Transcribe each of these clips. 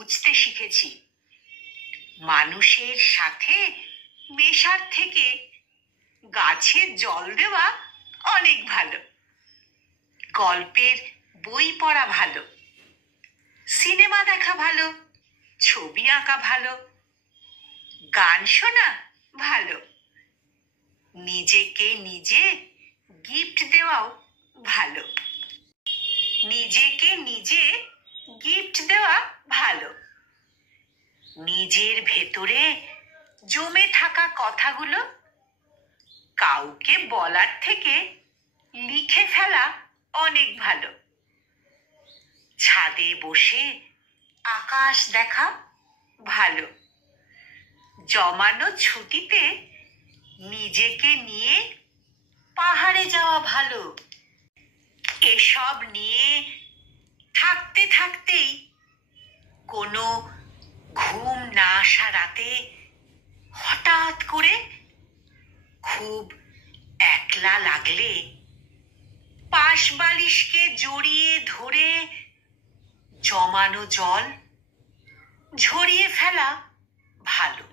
বুঝতে শিখেছি মানুষের সাথে মেশার থেকে গাছে জল দেওয়া অনেক ভালো। গল্পের বই পড়া ভালো, সিনেমা দেখা ভালো, ছবি আঁকা ভালো, গান শোনা ভালো, নিজেকে নিজে গিফট দেওয়াও ভালো। নিজেকে নিজে গিফট দেওয়া ভালো। নিজের ভেতরে জমে থাকা কথাগুলো কাউকে বলার থেকে লিখে ফেলা অনেক ভালো। ছাদে বসে আকাশ দেখা ভালো। জমানো ছুটিতে নিজেকে নিয়ে পাহাড়ে যাওয়া ভালো। এসব নিয়ে থাকতে থাকতেই কোনো ঘুম না আসা রাতে হঠাৎ করে খুব একলা লাগলে পাশ বালিশকে জড়িয়ে ধরে জমানো জল ঝরিয়ে ফেলা ভালো।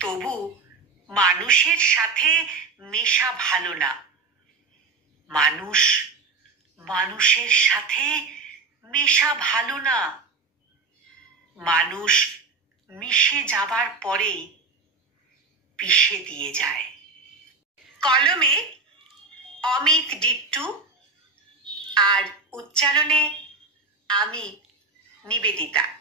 তবু মানুষের সাথে মেশা ভালো না। মানুষ মানুষের সাথে মেশা ভালো না। মানুষ মিশে যাবার পরে পিষে দিয়ে যায়। কলমে অমিত ডিট্টু আর উচ্চারণে আমি নিবেদিতা।